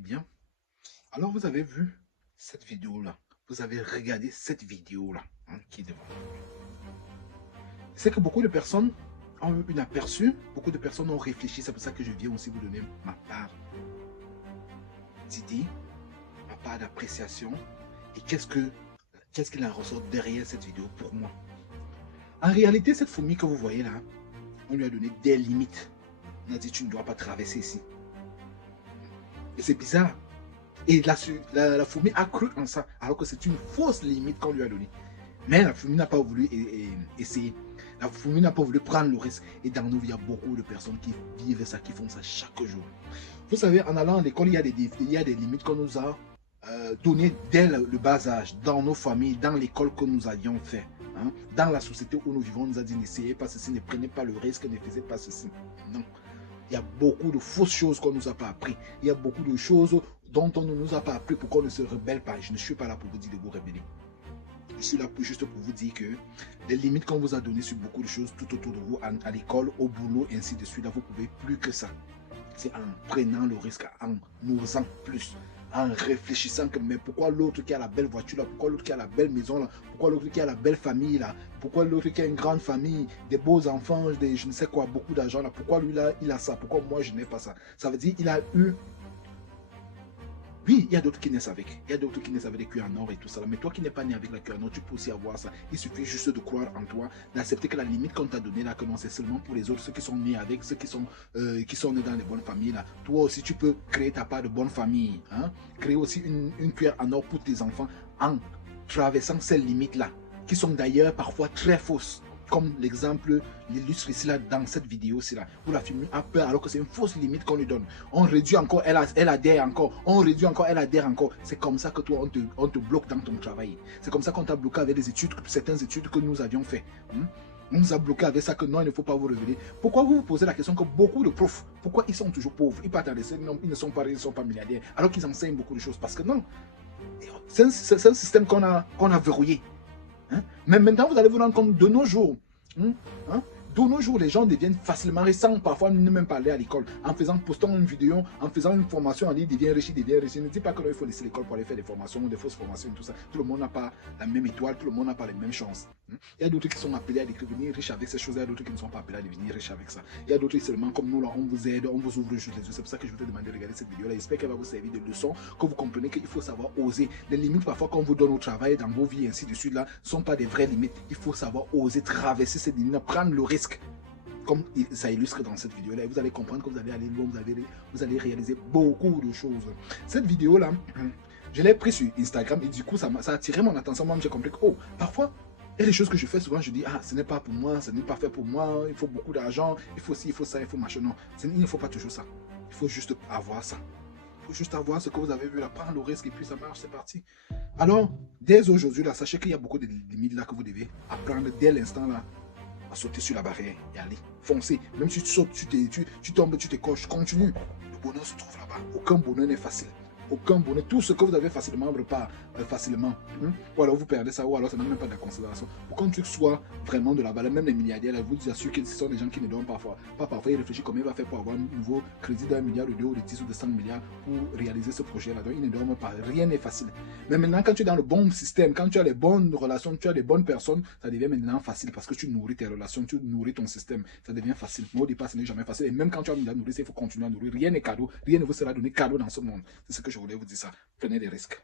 bien. Alors, vous avez vu cette vidéo-là. Vous avez regardé cette vidéo-là qui est devant. C'est que beaucoup de personnes ont eu un aperçu, beaucoup de personnes ont réfléchi. C'est pour ça que je viens aussi vous donner ma part d'idées, ma part d'appréciation et qu'est-ce qu'il en ressort derrière cette vidéo pour moi. En réalité, cette fourmi que vous voyez là, on lui a donné des limites. On a dit tu ne dois pas traverser ici. Et c'est bizarre. Et la fourmi a cru en ça, alors que c'est une fausse limite qu'on lui a donnée. Mais la fourmi n'a pas voulu essayer. La fourmi n'a pas voulu prendre le risque. Et dans nous, il y a beaucoup de personnes qui vivent ça, qui font ça chaque jour. Vous savez, en allant à l'école, il y a des limites qu'on nous a données dès le bas âge, dans nos familles, dans l'école que nous avions fait. Dans la société où nous vivons, on nous a dit n'essayez pas ceci, ne prenez pas le risque, ne faisiez pas ceci. Non. Il y a beaucoup de fausses choses qu'on ne nous a pas appris. Il y a beaucoup de choses dont on ne nous a pas appris pour qu'on ne se rebelle pas. Je ne suis pas là pour vous dire de vous rebeller. Je suis là juste pour vous dire que les limites qu'on vous a données sur beaucoup de choses tout autour de vous, à l'école, au boulot, et ainsi de suite, là, vous ne pouvez plus que ça. C'est en prenant le risque, en osant plus, en réfléchissant que mais pourquoi l'autre qui a la belle voiture là, pourquoi l'autre qui a la belle maison là, pourquoi l'autre qui a la belle famille là, pourquoi l'autre qui a une grande famille, des beaux enfants, je ne sais quoi, beaucoup d'argent là, pourquoi lui là il a ça, pourquoi moi je n'ai pas ça. Ça veut dire il a eu. Oui, il y a d'autres qui naissent avec. Il y a d'autres qui naissent avec des cuirs en or et tout ça. Mais toi qui n'es pas né avec la cuir en or, tu peux aussi avoir ça. Il suffit juste de croire en toi, d'accepter que la limite qu'on t'a donnée là, que non, c'est seulement pour les autres, ceux qui sont nés avec, ceux qui sont nés dans les bonnes familles là. Toi aussi, tu peux créer ta part de bonne famille. Créer aussi une cuir en or pour tes enfants en traversant ces limites là, qui sont d'ailleurs parfois très fausses. Comme l'exemple l'illustre ici là dans cette vidéo là, où la fille a peur alors que c'est une fausse limite qu'on lui donne. On réduit encore, elle adhère encore, on réduit encore, elle adhère encore. C'est comme ça que toi on te bloque dans ton travail. C'est comme ça qu'on t'a bloqué avec des études, certaines études que nous avions fait. On nous a bloqué avec ça que non, il ne faut pas vous révéler. Pourquoi vous vous posez la question que beaucoup de profs, pourquoi ils sont toujours pauvres, ils partent à l'essai, non, ils ne sont pas milliardaires, alors qu'ils enseignent beaucoup de choses. Parce que non, c'est un système qu'on a verrouillé. Mais maintenant, vous allez vous rendre compte de nos jours. De nos jours, les gens deviennent facilement riches sans parfois ne même pas aller à l'école. En postant une vidéo, en faisant une formation, on dit il devient riche, il devient riche. Ne dis pas qu'il faut laisser l'école pour aller faire des formations, des fausses formations, tout ça. Tout le monde n'a pas la même étoile, tout le monde n'a pas les mêmes chances. Il y a d'autres qui sont appelés à devenir riches avec ces choses, il y a d'autres qui ne sont pas appelés à devenir riches avec ça. Il y a d'autres qui seulement comme nous, là, on vous aide, on vous ouvre juste les yeux. C'est pour ça que je vous ai demandé de regarder cette vidéo-là. J'espère qu'elle va vous servir de leçon, que vous comprenez qu'il faut savoir oser. Les limites parfois qu'on vous donne au travail, dans vos vies, ainsi de suite, là, ne sont pas des vraies limites. Il faut savoir oser traverser ces limites, prendre le risque. Comme ça illustre dans cette vidéo-là, vous allez comprendre que vous allez aller loin, vous allez réaliser beaucoup de choses. Cette vidéo-là, je l'ai prise sur Instagram et du coup, ça a attiré mon attention. Moi, j'ai compris que, parfois, il y a des choses que je fais souvent, je dis, ce n'est pas pour moi, ce n'est pas fait pour moi, il faut beaucoup d'argent, il faut ci, il faut ça, il faut machin. Non, il ne faut pas toujours ça. Il faut juste avoir ça. Il faut juste avoir ce que vous avez vu là, prendre le risque et puis ça marche, c'est parti. Alors, dès aujourd'hui, là, sachez qu'il y a beaucoup de limites là que vous devez apprendre dès l'instant là à sauter sur la barrière et aller foncer. Même si tu sautes, tu tombes, tu t'écorches, continue. Le bonheur se trouve là-bas. Aucun bonheur n'est facile. Aucun bonheur. Tout ce que vous avez facilement, on ne pas facilement. Ou alors vous perdez ça, ou alors ça n'a même pas de la considération. Pour qu'un truc soit vraiment de la valeur, même les milliardaires, là, vous assurez que ce sont des gens qui ne donnent pas parfois. Ils réfléchissent comment il va faire pour avoir un nouveau crédit d'1 milliard, de 2 ou de 10 ou de 100 milliards pour réaliser ce projet-là. Donc ils ne dorment pas. Rien n'est facile. Mais maintenant, quand tu es dans le bon système, quand tu as les bonnes relations, tu as les bonnes personnes, ça devient maintenant facile parce que tu nourris tes relations, tu nourris ton système. Ça devient facile. Mais au départ, ce n'est jamais facile. Et même quand tu as mis à nourrir, il faut continuer à nourrir. Rien n'est cadeau. Rien ne vous sera donné cadeau dans ce monde. C'est ce que je voulais vous dire ça. Prenez des risques.